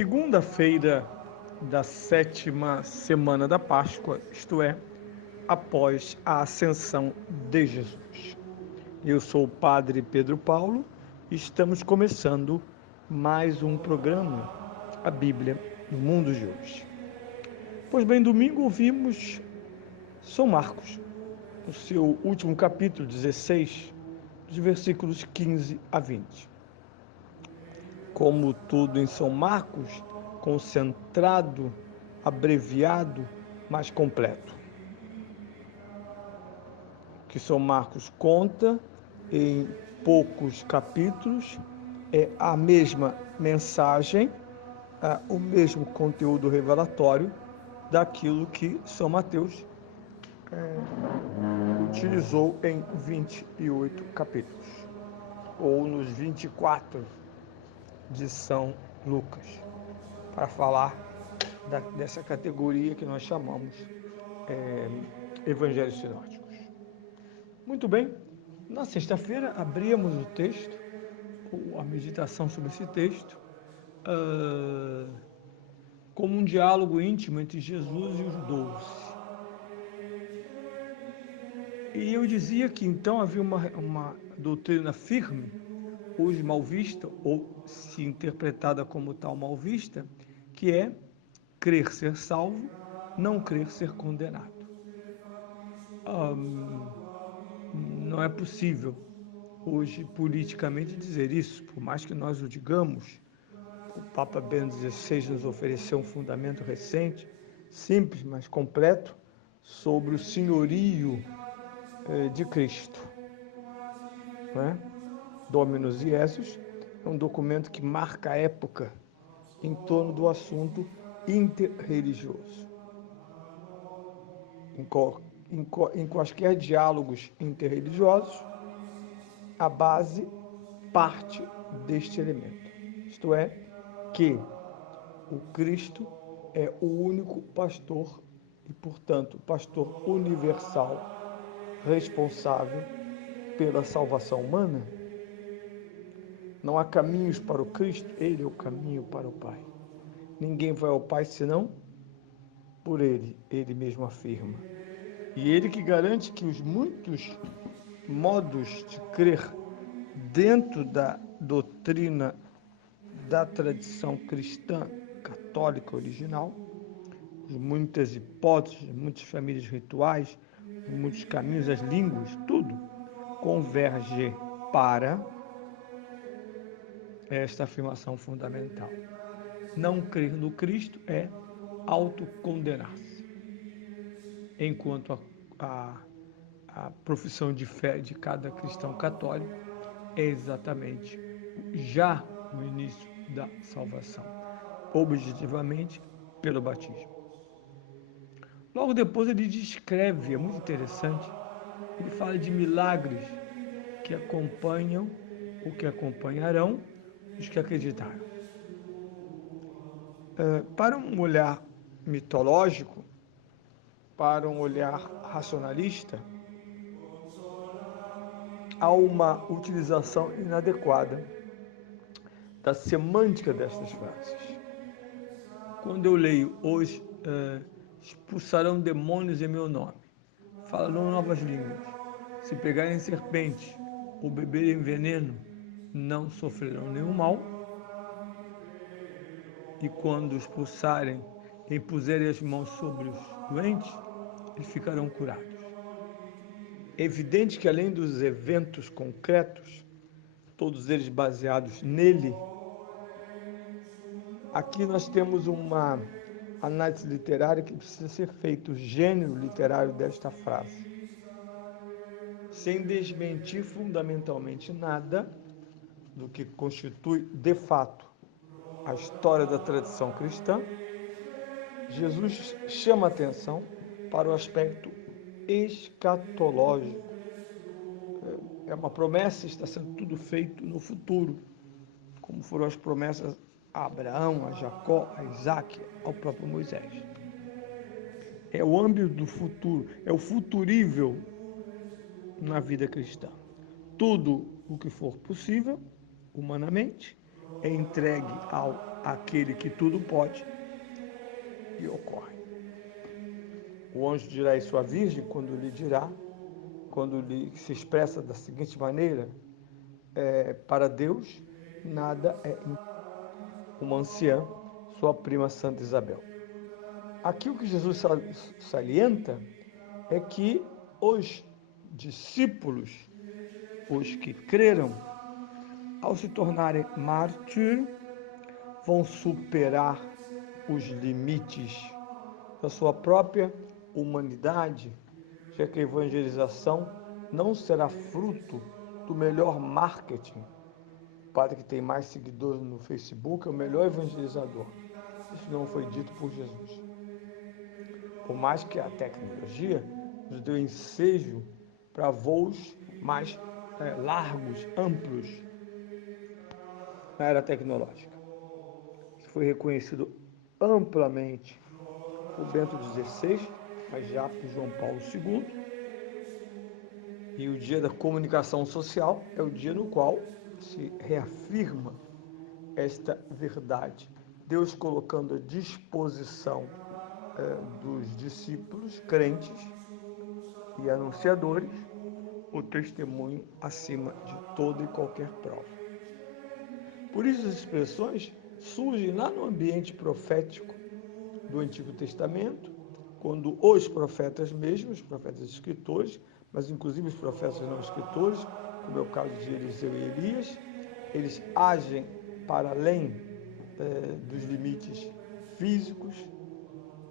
segunda-feira da 7ª semana da Páscoa, isto é, após a ascensão de Jesus. Eu sou o Padre Pedro Paulo e estamos começando mais um programa, a Bíblia no Mundo de hoje. Pois bem, domingo ouvimos São Marcos, no seu último capítulo 16, dos versículos 15 a 20. Como tudo em São Marcos, concentrado, abreviado, mas completo. Que São Marcos conta em poucos capítulos é a mesma mensagem, o mesmo conteúdo revelatório daquilo que São Mateus utilizou em 28 capítulos, ou nos 24 de São Lucas, para falar dessa categoria que nós chamamos Evangelhos Sinóticos. Muito bem, na sexta-feira abríamos o texto, ou a meditação sobre esse texto, como um diálogo íntimo entre Jesus e os 12. E eu dizia que então havia uma doutrina firme, hoje mal vista, ou se interpretada como tal mal vista, que é crer ser salvo, não crer ser condenado. Não é possível hoje politicamente dizer isso, por mais que nós o digamos. O Papa Bento XVI nos ofereceu um fundamento recente, simples, mas completo, sobre o senhorio de Cristo. Né? Dominus Iesus é um documento que marca a época em torno do assunto interreligioso. Em quaisquer diálogos interreligiosos, a base parte deste elemento, isto é, que o Cristo é o único pastor e, portanto, pastor universal responsável pela salvação humana. Não há caminhos para o Cristo, ele é o caminho para o Pai. Ninguém vai ao Pai senão por ele, ele mesmo afirma. E ele que garante que os muitos modos de crer dentro da doutrina da tradição cristã católica original, muitas hipóteses, muitas famílias rituais, muitos caminhos, as línguas, tudo converge para esta afirmação fundamental. Não crer no Cristo é autocondenar-se. Enquanto a profissão de fé de cada cristão católico é exatamente já no início da salvação, objetivamente pelo batismo. Logo depois ele descreve, é muito interessante, ele fala de milagres que acompanham ou que acompanharão os que acreditaram. Para um olhar mitológico, para um olhar racionalista, há uma utilização inadequada da semântica destas frases. Quando eu leio hoje, expulsarão demônios em meu nome, falarão novas línguas, se pegarem serpente ou beberem veneno, não sofrerão nenhum mal, e quando expulsarem e impuserem as mãos sobre os doentes, eles ficarão curados. É evidente que além dos eventos concretos, todos eles baseados nele, aqui nós temos uma análise literária que precisa ser feita, o gênero literário desta frase, sem desmentir fundamentalmente nada do que constitui, de fato, a história da tradição cristã. Jesus chama atenção para o aspecto escatológico. É uma promessa, está sendo tudo feito no futuro, como foram as promessas a Abraão, a Jacó, a Isaac, ao próprio Moisés. É o âmbito do futuro, é o futurível na vida cristã. Tudo o que for possível, humanamente, é entregue ao aquele que tudo pode e ocorre. O anjo dirá isso à virgem quando lhe se expressa da seguinte maneira: para Deus nada é uma anciã, sua prima Santa Isabel. Aqui o que Jesus salienta é que os discípulos, os que creram, ao se tornarem mártires, vão superar os limites da sua própria humanidade, já que a evangelização não será fruto do melhor marketing. O padre que tem mais seguidores no Facebook é o melhor evangelizador. Isso não foi dito por Jesus. Por mais que a tecnologia nos dê ensejo para voos mais largos, amplos na era tecnológica. Isso foi reconhecido amplamente por Bento XVI, mas já por João Paulo II. E o dia da comunicação social é o dia no qual se reafirma esta verdade. Deus colocando à disposição dos discípulos, crentes e anunciadores, o testemunho acima de toda e qualquer prova. Por isso as expressões surgem lá no ambiente profético do Antigo Testamento, quando os profetas mesmos, os profetas escritores, mas inclusive os profetas não escritores, como é o caso de Eliseu e Elias, eles agem para além dos limites físicos,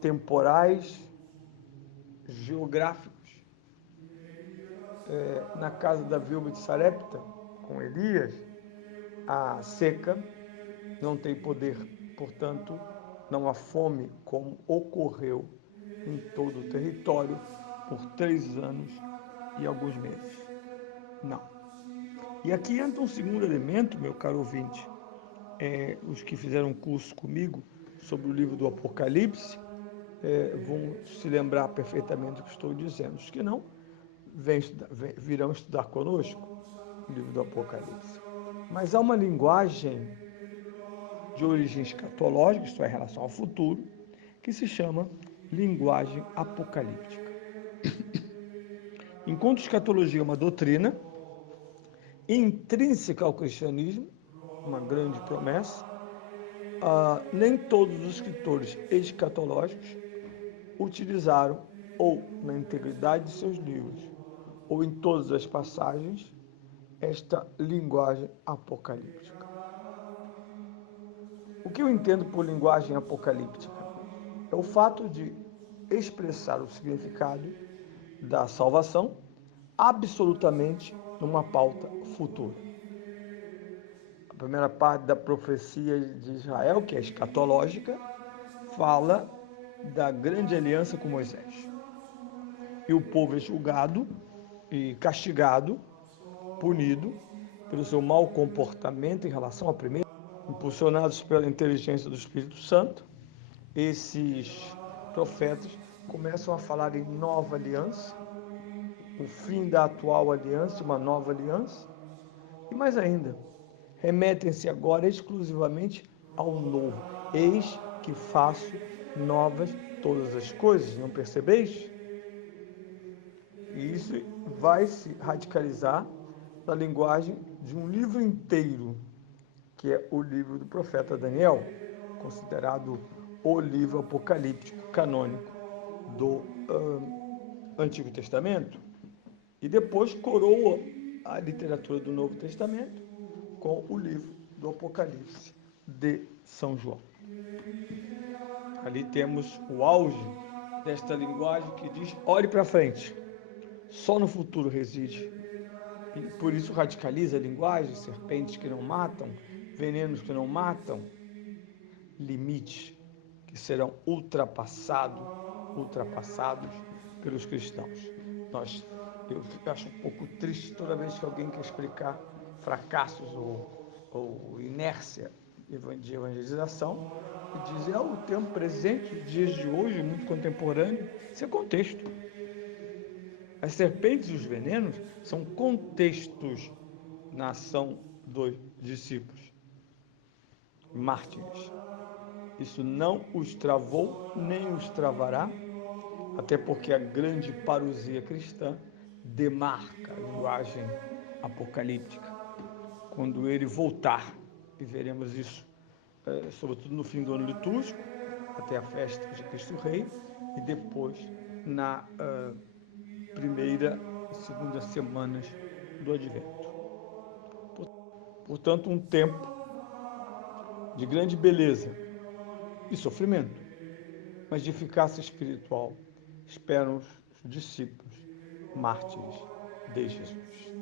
temporais, geográficos. Na casa da viúva de Sarepta, com Elias, a seca não tem poder, portanto, não há fome como ocorreu em todo o território por 3 anos e alguns meses. Não. E aqui entra um segundo elemento, meu caro ouvinte. Os que fizeram curso comigo sobre o livro do Apocalipse vão se lembrar perfeitamente do que estou dizendo. Os que não, virão estudar conosco o livro do Apocalipse. Mas há uma linguagem de origem escatológica, isto é, em relação ao futuro, que se chama linguagem apocalíptica. Enquanto escatologia é uma doutrina intrínseca ao cristianismo, uma grande promessa, nem todos os escritores escatológicos utilizaram, ou na integridade de seus livros, ou em todas as passagens, esta linguagem apocalíptica. O que eu entendo por linguagem apocalíptica? É o fato de expressar o significado da salvação absolutamente numa pauta futura. A primeira parte da profecia de Israel, que é escatológica, fala da grande aliança com Moisés. E o povo é julgado e castigado, punido pelo seu mau comportamento em relação à primeira. Impulsionados pela inteligência do Espírito Santo, esses profetas começam a falar em nova aliança, o fim da atual aliança, uma nova aliança, e mais ainda, remetem-se agora exclusivamente ao novo. Eis que faço novas todas as coisas, não percebeis? E isso vai se radicalizar na linguagem de um livro inteiro, que é o livro do profeta Daniel, considerado o livro apocalíptico canônico do Antigo Testamento. E depois coroa a literatura do Novo Testamento com o livro do Apocalipse de São João. Ali temos o auge desta linguagem que diz: olhe para frente, só no futuro reside. E por isso radicaliza a linguagem: serpentes que não matam, venenos que não matam, limites que serão ultrapassados pelos cristãos. Eu acho um pouco triste toda vez que alguém quer explicar fracassos ou inércia de evangelização e diz: o tempo presente, os dias de hoje, muito contemporâneo. Isso é contexto. As serpentes e os venenos são contextos na ação dos discípulos. mártires. Isso não os travou, nem os travará, até porque a grande parousia cristã demarca a linguagem apocalíptica. Quando ele voltar, e veremos isso sobretudo no fim do ano litúrgico, até a festa de Cristo Rei, e depois na primeira e segunda semanas do Advento. Portanto, um tempo de grande beleza e sofrimento, mas de eficácia espiritual, esperam os discípulos mártires de Jesus.